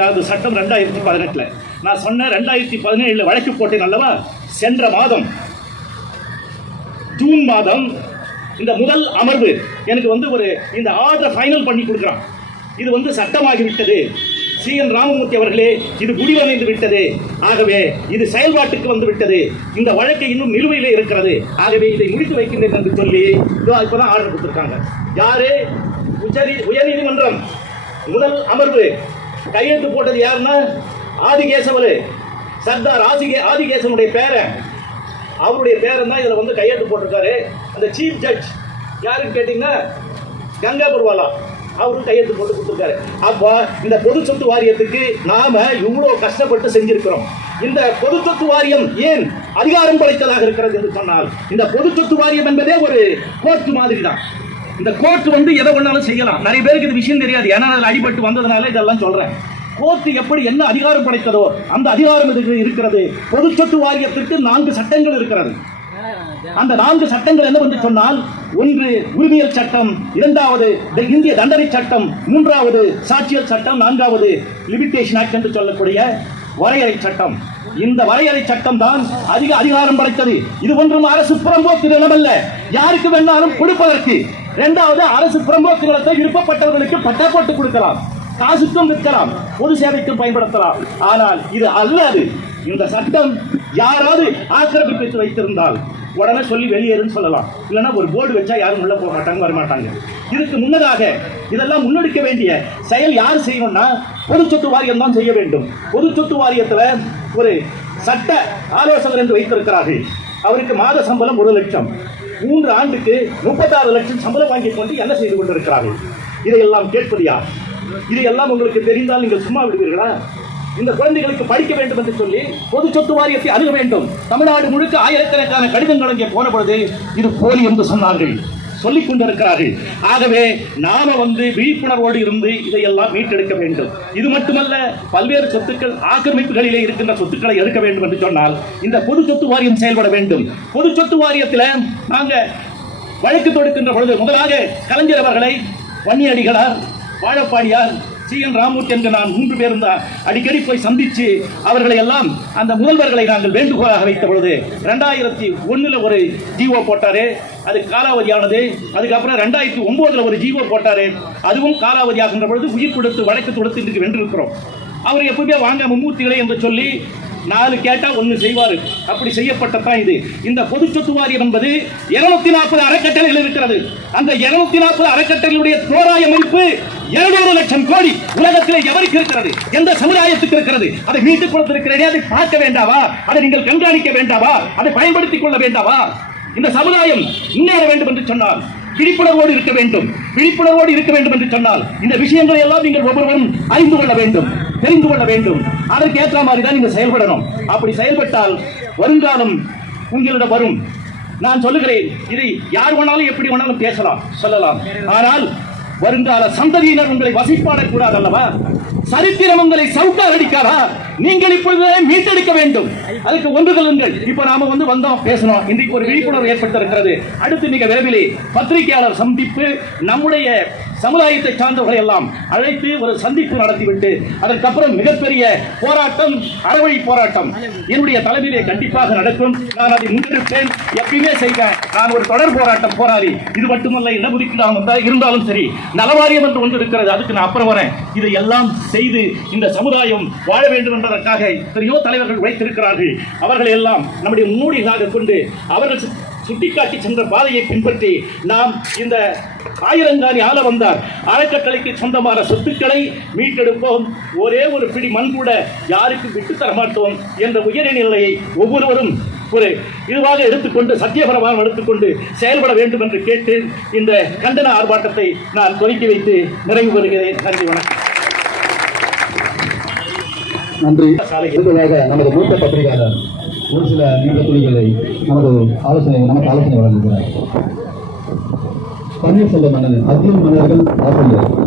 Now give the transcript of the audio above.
அந்த சட்டம் ரெண்டாயிரத்தி பதினெட்டுல. நான் சொன்னேன் ரெண்டாயிரத்தி பதினேழுல வழக்கு போட்டேன் அல்லவா? சென்ற மாதம் ஜூன் மாதம் இந்த முதல் அமர்வு எனக்கு வந்து ஒரு இந்த ஆர்டரை ஃபைனல் பண்ணி கொடுக்குறான். இது வந்து சட்டமாகிவிட்டது. சி. என். ராமமூர்த்தி அவர்களே இது முடிவடைந்து விட்டது. ஆகவே இது செயல்பாட்டுக்கு வந்து விட்டது. இந்த வழக்கு இன்னும் நிலுவையில் இருக்கிறது. ஆகவே இதை முடித்து வைக்கின்றேன் என்று சொல்லி இதோ இப்பதான் ஆர்டர் கொடுத்துருக்காங்க. யாரு? உச்சநீ உயர்நீதிமன்றம். முதல் அமர்வு. கையெழுத்து போட்டது யாருன்னா ஆதிகேசவலு. சர்தார் ஆதிகே ஆதிகேசவனுடைய பேரன் அவருடைய பேரன் தான் இதில் வந்து கையெழுத்து போட்டிருக்காரு. அந்த சீஃப் ஜட்ஜ் யாருன்னு கேட்டிங்கன்னா கங்கா பர்வாலா அவரும் கையெழுத்து போட்டு கொடுத்துருக்காரு. அப்போ இந்த பொது சொத்து வாரியத்துக்கு நாம இவ்வளோ கஷ்டப்பட்டு செஞ்சிருக்கிறோம். இந்த பொது சொத்து வாரியம் ஏன் அதிகாரம் படைத்ததாக இருக்கிறது என்று சொன்னால் இந்த பொது சொத்து வாரியம் என்பதே ஒரு கோர்ட் மாதிரி தான் இந்த கோர்ட் வந்து எதை வேணாலும் செய்யலாம். நிறைய பேருக்கு இது விஷயம் தெரியாது. ஏன்னா அதில் அடிபட்டு வந்ததுனால இதெல்லாம் சொல்கிறேன் போட்டி எப்படி என்ன அதிகாரம் படைத்ததோ அந்த அதிகாரம் இருக்கிறது. பொது சொத்து வாரியத்திற்கு நான்கு சட்டங்கள் இருக்கிறது. அந்த நான்கு சட்டங்கள் என்ன வந்து சொன்னால் ஒன்று உரிமையல் சட்டம் இரண்டாவது த- இந்திய தண்டனை சட்டம் மூன்றாவது சாட்சியல் சட்டம் நான்காவது லிமிட்டேஷன் ஆக்ட் என்று சொல்லக்கூடிய வரையறை சட்டம். இந்த வரையறை சட்டம் தான் அதிக அதிகாரம் படைத்தது. இது ஒன்றும் அரசு புறம்போக்கு நிலமல்ல யாருக்கு வேணாலும் கொடுப்பதற்கு. இரண்டாவது அரசு புறம்போக்கு நிலத்தை விருப்பப்பட்டவர்களுக்கு பட்டா போட்டு கொடுக்கலாம். காசுக்கும் விற்கலாம் பொது சேவைக்கும் பயன்படுத்தலாம். ஆனால் இது அல்லது. இந்த சட்டம் யாராவது ஆக்கிரமிப்பித்து வைத்திருந்தால் உடனே சொல்லி வெளியேறுன்னு சொல்லலாம். இல்லைன்னா ஒரு போர்டு வச்சா யாரும் உள்ள போக மாட்டாங்க வரமாட்டாங்க இதுக்கு முன்னதாக இதெல்லாம் முன்னெடுக்க வேண்டிய செயல் யார் செய்யணும்னா பொது சொத்து வாரியம் தான் செய்ய வேண்டும். பொது சொத்து வாரியத்தில் ஒரு சட்ட ஆலோசகர் என்று வைத்திருக்கிறார்கள். அவருக்கு மாத சம்பளம் ஒரு லட்சம். மூன்று ஆண்டுக்கு முப்பத்தாறு லட்சம் சம்பளம் வாங்கி கொண்டு என்ன செய்து கொண்டிருக்கிறார்கள்? இதையெல்லாம் கேட்பது யார்? இது எல்லாம் உங்களுக்கு தெரிந்தால் நீங்கள் சும்மா விடுவீர்களா? இந்த குழந்தைகளுக்கு படிக்க வேண்டும் என்று சொல்லி பொது சொத்து வாரியத்தை அணுக வேண்டும். தமிழ்நாடு முழுக்க ஆயிரக்கணக்கான கடிதங்கள் அங்கே போன பொழுது இது போலி என்று சொன்னார்கள். சொல்லிக் கொண்டிருக்கிறார்கள். ஆகவே நாம வந்து விழிப்புணர்வோடு இருந்து இதையெல்லாம் மீட்டெடுக்க வேண்டும். இது மட்டுமல்ல பல்வேறு சொத்துக்கள் ஆக்கிரமிப்புகளிலே இருக்கின்ற சொத்துக்களை எடுக்க வேண்டும் என்று சொன்னால் இந்த பொது சொத்து வாரியம் செயல்பட வேண்டும். பொது சொத்து வாரியத்தில் நாங்கள் வழக்கு தொடுக்கின்ற பொழுது முதலாக கலைஞர் அவர்களை வன்னியடிகளார் வாழப்பாடியார் சி என் ராமூர்த்தி என்று நான் மூன்று பேரும் தான் அடிக்கடி போய் சந்தித்து அவர்களை எல்லாம் அந்த முதல்வர்களை நாங்கள் வேண்டுகோளாக வைத்த பொழுது ரெண்டாயிரத்தி ஒன்றில் ஒரு ஜீவோ போட்டாரு அது காலாவதியானது அதுக்கப்புறம் ரெண்டாயிரத்தி ஒன்பதுல ஒரு ஜீவோ போட்டாரு அதுவும் காலாவதியாகின்ற பொழுது உயிர் கொடுத்து வழக்கு தொடுத்து இன்றைக்கு வென்றிருக்கிறோம். அவர் எப்பவுமே வாங்க மும்மூர்த்திகளே என்று சொல்லி நாலு கேட்டா ஒன்னு செய்வாரு. அப்படி செய்யப்பட்டதான் இது. இந்த பொது சொத்து வாரியம் என்பது இருநூத்தி நாற்பது அறக்கட்டளைகள் இருக்கிறது அந்த இருநூத்தி நாற்பது அறக்கட்டளையுடைய தோராய மதிப்பு இருநூறு லட்சம் கோடி உலகத்தில் எவருக்கு இருக்கிறது? எந்த சமுதாயத்துக்கு இருக்கிறது? அதை மீட்டுக் கொடுத்திருக்கிறதே அதை பார்க்க வேண்டாவா? அதை நீங்கள் கண்காணிக்க வேண்டாவா? அதை பயன்படுத்திக் கொள்ள வேண்டாவா? இந்த சமுதாயம் முன்னேற வேண்டும் என்று சொன்னால் விழிப்புணர்வோடு இருக்க வேண்டும். விழிப்புணர்வோடு இருக்க வேண்டும் என்று சொன்னால் இந்த விஷயங்களை எல்லாம் நீங்கள் ஒவ்வொருவரும் அறிந்து கொள்ள வேண்டும். தெரிந்து கொள்ள வேண்டும். அதற்கு ஏற்ற மாதிரி தான் நீங்கள் செயல்படணும். அப்படி செயல்பட்டால் வருங்காலம் உங்களிடம் வரும். நான் சொல்லுகிறேன் இதை யார் வேணாலும் எப்படி வேணாலும் பேசலாம் சொல்லலாம். ஆனால் வருங்கால சந்ததியினர் உங்களை வசிப்பாடக் கூடாது அல்லவா? சரித்திரம் உங்களை சவுக்கார் அடிக்காரா நீங்கள் இப்பொழுது மீட்டெடுக்க வேண்டும். அதுக்கு ஒன்று கொள்ளுங்கள் இப்ப நாம வந்து வந்தோம் பேசணும் இன்றைக்கு ஒரு விழிப்புணர்வு ஏற்பட்டிருக்கிறது. அடுத்து மிக விரைவில் பத்திரிகையாளர் சந்திப்பு நம்முடைய சமுதாயத்தை சார்ந்தவர்களை எல்லாம் அழைத்து ஒரு சந்திப்பு நடத்திவிட்டு அதற்கப்புறம் மிகப்பெரிய போராட்டம் அறவழி போராட்டம் என்னுடைய தலைமையிலே கண்டிப்பாக நடக்கும். நான் அதை முன்னெடுப்பேன். எப்பயுமே செய்வேன். நான் ஒரு தொடர் போராட்டம் போராடி இது மட்டுமல்ல என்ன குறிக்கலாம் இருந்தாலும் சரி நலவாரியம் என்று ஒன்று இருக்கிறது. அதுக்கு நான் அப்புறம் வரேன். இதை எல்லாம் செய்து இந்த சமுதாயம் வாழ வேண்டும் என்பதற்காக எத்தனையோ தலைவர்கள் உழைத்திருக்கிறார்கள். அவர்கள் எல்லாம் நம்முடைய முன்னோடிகளாக கொண்டு அவர்கள் சுட்டிக்காட்டி சென்ற பாதையை பின்பற்றி நாம் இந்த ஆயிரங்காணி ஆள வந்தார் அறக்கட்டளைக்கு சொந்தமான சொத்துக்களை மீட்டெடுப்போம். ஒரே ஒரு பிடி மண் கூட யாருக்கும் விட்டு மாட்டோம் என்ற உயரிய நிலையை ஒவ்வொருவரும் ஒரு இதுவாக எடுத்துக்கொண்டு சத்தியபரமாக எடுத்துக்கொண்டு செயல்பட வேண்டும் என்று கேட்டு இந்த கண்டன ஆர்ப்பாட்டத்தை நான் தொடங்கி வைத்து நிறைவு பெறுகிறேன். நன்றி வணக்கம். நன்றி. அடுத்ததாக நமது மூத்த பத்திரிகையாளர் ஒரு சில நீண்ட துணிகளை நமது ஆலோசனை நமக்கு ஆலோசனை வழங்குகிறார். பன்னீர்செல்வம் மன்னன் அத்தியம் மன்னர்கள் ஆசிரியர்.